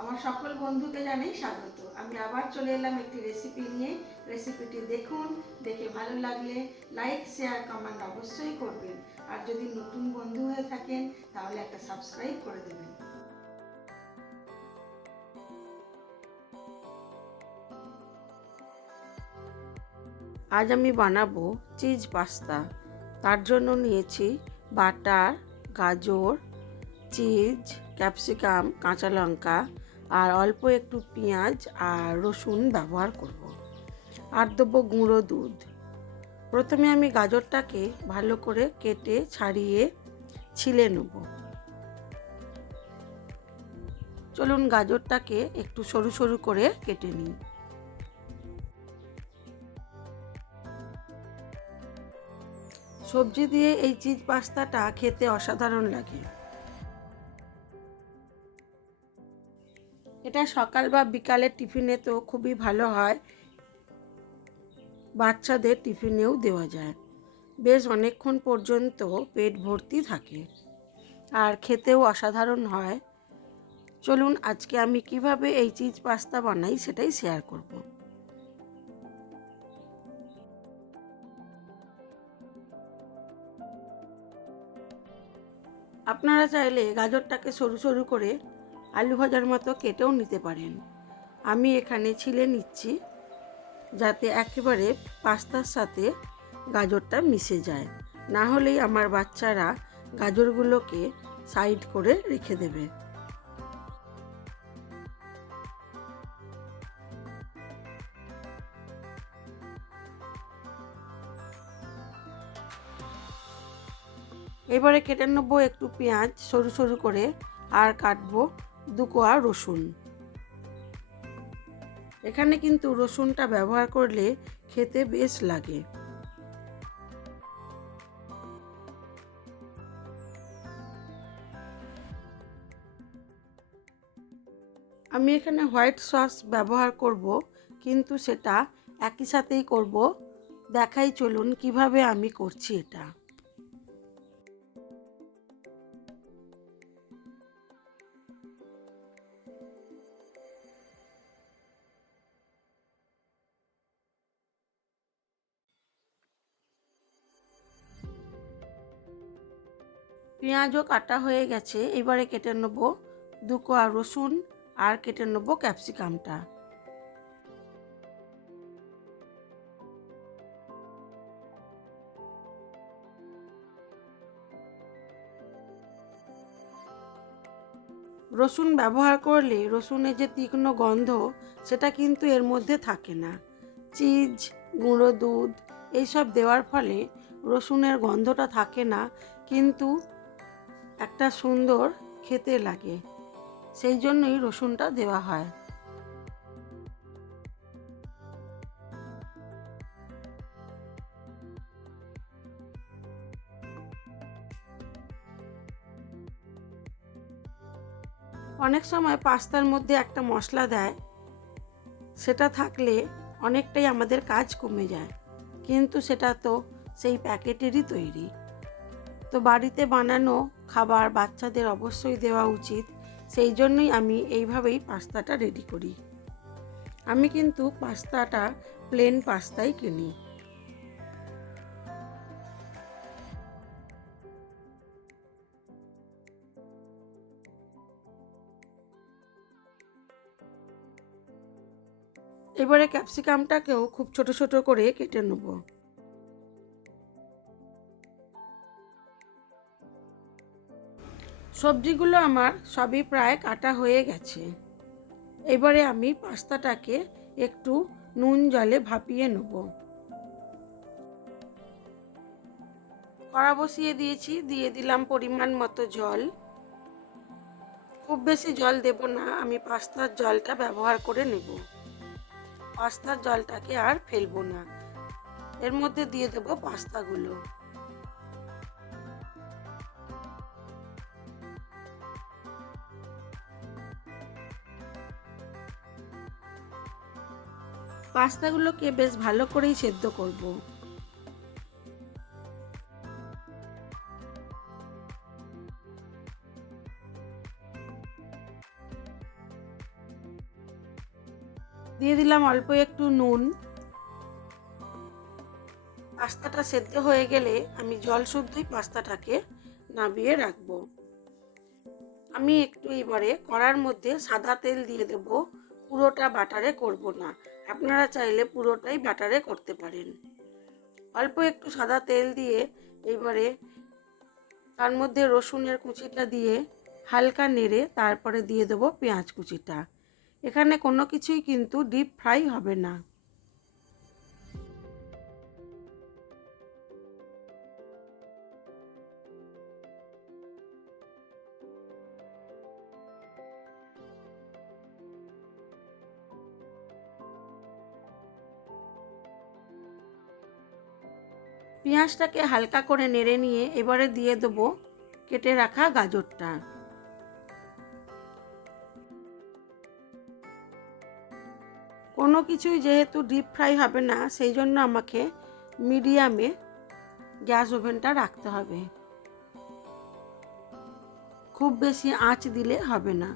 আমার সকল বন্ধুকে জানাই স্বাগত। আমি আবার চলে এলাম একটি রেসিপি নিয়ে। রেসিপিটি দেখুন, দেখে ভালো লাগলে লাইক, শেয়ার, কমেন্ট অবশ্যই করবেন। আর যদি নতুন বন্ধু হয়ে থাকেন তাহলে একটা সাবস্ক্রাইব করে দেবেন। আজ আমি বানাবো চিজ পাস্তা। তার জন্য নিয়েছি বাটার, গাজর, চিজ, ক্যাপসিকাম, কাঁচা লঙ্কা আর অল্প একটু পেঁয়াজ আর রসুন ব্যবহার করব। আর দেবো গুঁড়ো দুধ। প্রথমে আমি গাজরটাকে ভালো করে কেটে ছাড়িয়ে ছিলে নেব। চলুন গাজরটাকে একটু সরু সরু করে কেটে নিই। সবজি দিয়ে এই চিজ পাস্তাটা খেতে অসাধারণ লাগে। এটা সকাল বা বিকালের টিফিনে তো খুবই ভালো হয়, বাচ্চাদের টিফিনেও দেওয়া যায়। বেশ অনেকক্ষণ পর্যন্ত পেট ভর্তি থাকে আর খেতেও অসাধারণ হয়। চলুন আজকে আমি কিভাবে এই চিজ পাস্তা বানাই সেটাই শেয়ার করব। আপনারা চাইলে গাজরটাকে সরু সরু করে আলু ভাজার মতো কেটেও নিতে পারেন। আমি এখানে ছিলে নিচ্ছি যাতে একেবারে পাস্তার সাথে গাজরটা মিশে যায়, না হলেই আমার বাচ্চারা গাজরগুলোকে সাইড করে রেখে দেবে। এবারে কেটে নেব একটু পেঁয়াজ সরু সরু করে আর কাটবো 2 কোয়া রসুন। এখানে কিন্তু রসুনটা ব্যবহার করলে খেতে বেশ লাগে। আমি এখানে হোয়াইট সস ব্যবহার করব, কিন্তু সেটা একই সাথেই করব। দেখাই চলুন কিভাবে আমি করছি এটা। পেঁয়াজও কাটা হয়ে গেছে। এবারে কেটে নেব 2 কোয়া রসুন আর কেটে নেব ক্যাপসিকামটা। রসুন ব্যবহার করলে রসুনের যে তীক্ষ্ণ গন্ধ সেটা কিন্তু এর মধ্যে থাকে না। চিজ, গুঁড়ো দুধ এইসব দেওয়ার ফলে রসুনের গন্ধটা থাকে না, কিন্তু একটা সুন্দর খেতে লাগে। সেই জন্যই রসুনটা দেওয়া হয়। অনেক সময় পাস্তার মধ্যে একটা মশলা দেয়, সেটা থাকলে অনেকটাই আমাদের কাজ কমে যায়, কিন্তু সেটা তো সেই প্যাকেটেরই তৈরি। তো বাড়িতে বানানো খাবার বাচ্চাদের অবশ্যই দেওয়া উচিত। সেই জন্যই আমি এইভাবেই পাস্তাটা রেডি করি। আমি কিন্তু পাস্তাটা প্লেন পাস্তাই কিনি। এবারে ক্যাপসিকামটাকেও খুব ছোট ছোট করে কেটে নেব। সবজিগুলো আমার সবই প্রায় কাটা হয়ে গেছে। এবারে আমি পাস্তাটাকে একটু নুন জলে ভাপিয়ে নেব। কড়া বসিয়ে দিয়েছি, দিয়ে দিলাম পরিমাণ মতো জল। খুব বেশি জল দেব না, আমি পাস্তার জলটা ব্যবহার করে নেব। পাস্তার জলটাকে আর ফেলবো না। এর মধ্যে দিয়ে দেব পাস্তাগুলো। পাস্তাগুলোকে বেশ ভালো করেই সেদ্ধ করব। দিয়ে দিলাম অল্প একটু নুন। পাস্তাটা সেদ্ধ হয়ে গেলে আমি জল শুদ্ধই পাস্তাটাকে নামিয়ে রাখবো। আমি একটু এবারে কড়ার মধ্যে সাদা তেল দিয়ে দেব। পুরোটা বাটারে করব না, আপনারা চাইলে পুরোটাই বাটারে করতে পারেন। অল্প একটু সাদা তেল দিয়ে এবারে তার মধ্যে রসুনের কুচিটা দিয়ে হালকা নেড়ে তারপরে দিয়ে দেবো পেঁয়াজ কুচিটা। এখানে কোনো কিছুই কিন্তু ডিপ ফ্রাই হবে না। পেঁয়াজটাকে হালকা করে নেড়ে নিয়ে এবারে দিয়ে দেবো কেটে রাখা গাজরটা। কোনো কিছুই যেহেতু ডিপ ফ্রাই হবে না, সেই জন্য আমাকে মিডিয়ামে গ্যাস ওভেনটা রাখতে হবে। খুব বেশি আঁচ দিলে হবে না।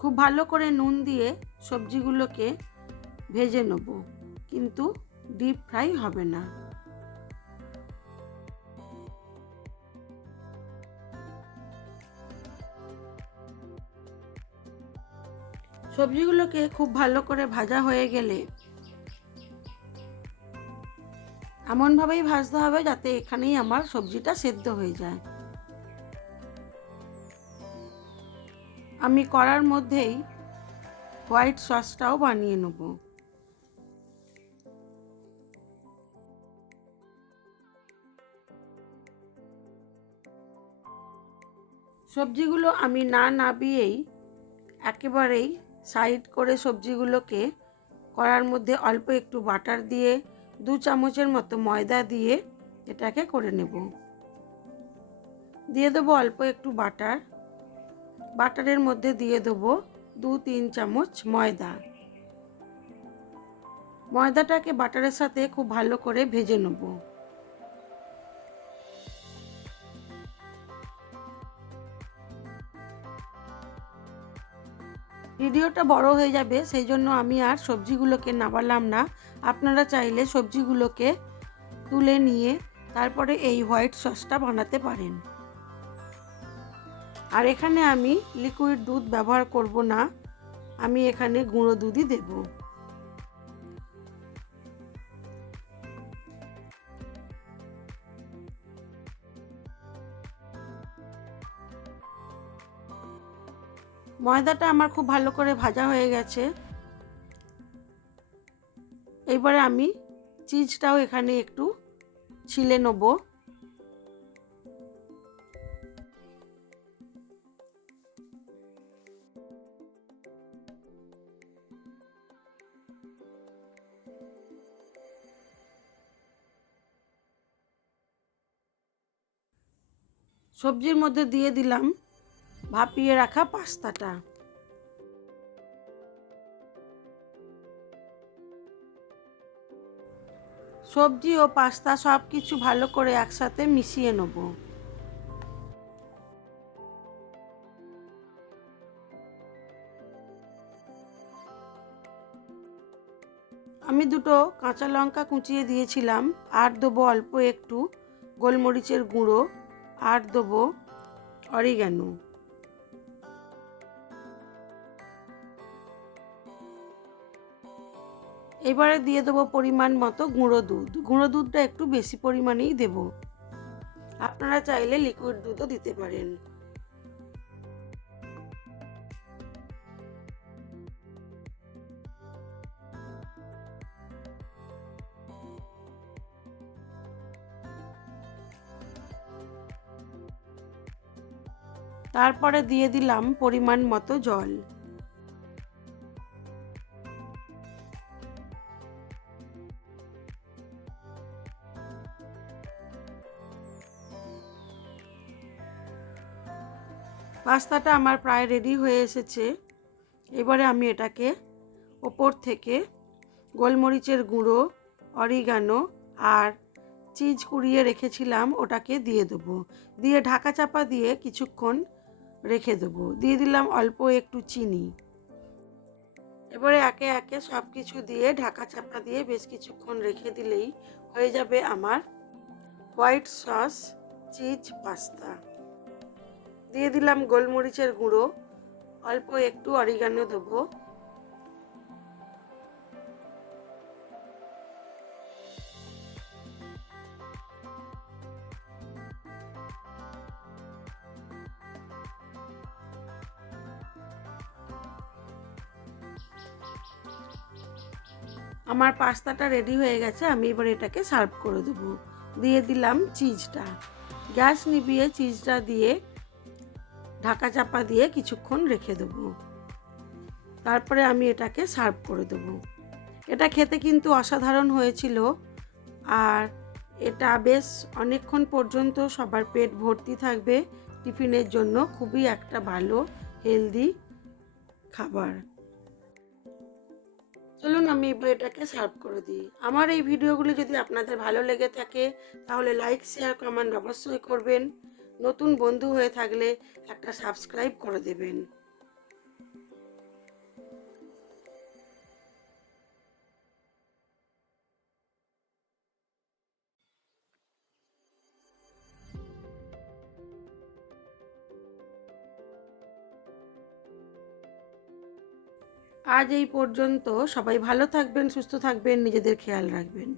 খুব ভালো করে নুন দিয়ে সবজিগুলোকে ভেজে নেব, কিন্তু ডিপ ফ্রাই হবে না। সবজিগুলোকে খুব ভালো করে ভাজা হয়ে গেলে এমনভাবেই ভাজতে হবে যাতে এখানেই আমার সবজিটা সেদ্ধ হয়ে যায়। আমি কড়ার মধ্যেই হোয়াইট সসটাও বানিয়ে নেব। সবজিগুলো আমি না নাবিয়েই একেবারেই সাইড করে সবজিগুলোকে কড়ার মধ্যে অল্প একটু বাটার দিয়ে 2 চামচের মতো ময়দা দিয়ে এটাকে করে নেব। দিয়ে দেবো অল্প একটু বাটার। বাটারের মধ্যে দিয়ে দেবো 2-3 চামচ ময়দা। ময়দাটাকে বাটারের সাথে খুব ভালো করে ভেজে নেব। ভিডিওটা বড় হয়ে যাবে, সেই জন্য আমি আর সবজিগুলোকে নাবালাম না। আপনারা চাইলে সবজিগুলোকে তুলে নিয়ে তারপরে এই হোয়াইট সসটা বানাতে পারেন। আর এখানে আমি লিকুইড দুধ ব্যবহার করব না, আমি এখানে গুঁড়ো দুধই দেব। ময়দাটা আমার খুব ভালো করে ভাজা হয়ে গেছে। এবারে আমি চিজটাও এখানে একটু ছিলে নেব। সবজির মধ্যে দিয়ে দিলাম ভাপিয়ে রাখা পাস্তাটা। সবজি ও পাস্তা সব কিছু ভালো করে একসাথে মিশিয়ে নেব। আমি 2টো কাঁচা লঙ্কা কুচিয়ে দিয়েছিলাম, আর দেবো অল্প একটু গোলমরিচের গুঁড়ো, আর দেবো অরিগ্যানো। এবারে দিয়ে দেবো পরিমাণ মতো গুঁড়ো দুধ। গুঁড়ো দুধটা একটু বেশি পরিমাণেই দেব, আপনারা চাইলে লিকুইড দুধও দিতে পারেন। তারপরে দিয়ে দিলাম পরিমাণ মতো জল। পাস্তাটা আমার প্রায় রেডি হয়ে এসেছে। এবারে আমি এটাকে ওপর থেকে গোলমরিচের গুঁড়ো, অরিগানো আর চিজ কুড়িয়ে রেখেছিলাম ওটাকে দিয়ে দেবো। দিয়ে ঢাকা চাপা দিয়ে কিছুক্ষণ রেখে দেবো। দিয়ে দিলাম অল্প একটু চিনি। এবারে একে একে সব কিছু দিয়ে ঢাকা চাপা দিয়ে বেশ কিছুক্ষণ রেখে দিলেই হয়ে যাবে আমার হোয়াইট সস চিজ পাস্তা। দিয়ে দিলাম গোলমরিচের গুঁড়ো, অল্প একটু অরিগানো দেবো। আমার পাস্তাটা রেডি হয়ে গেছে, আমি এবার এটাকে সার্ভ করে দেবো। দিয়ে দিলাম চিজটা। গ্যাস নিভিয়ে চিজটা দিয়ে ঢাকা চাপা দিয়ে কিছুক্ষণ রেখে দেবো। তারপরে আমি এটাকে সার্ভ করে দেবো। এটা খেতে কিন্তু অসাধারণ হয়েছিল, আর এটা বেশ অনেকক্ষণ পর্যন্ত সবার পেট ভর্তি থাকবে। টিফিনের জন্য খুবই একটা ভালো হেলদি খাবার। চলুন আমি এবার এটাকে সার্ভ করে দিই। আমার এই ভিডিওগুলি যদি আপনাদের ভালো লেগে থাকে তাহলে লাইক শেয়ার কমেন্ট অবশ্যই করবেন। নতুন বন্ধু হয়ে থাকলে একটা সাবস্ক্রাইব করে দেবেন। আজ এই পর্যন্ত। সবাই ভালো থাকবেন, সুস্থ থাকবেন, নিজেদের খেয়াল রাখবেন।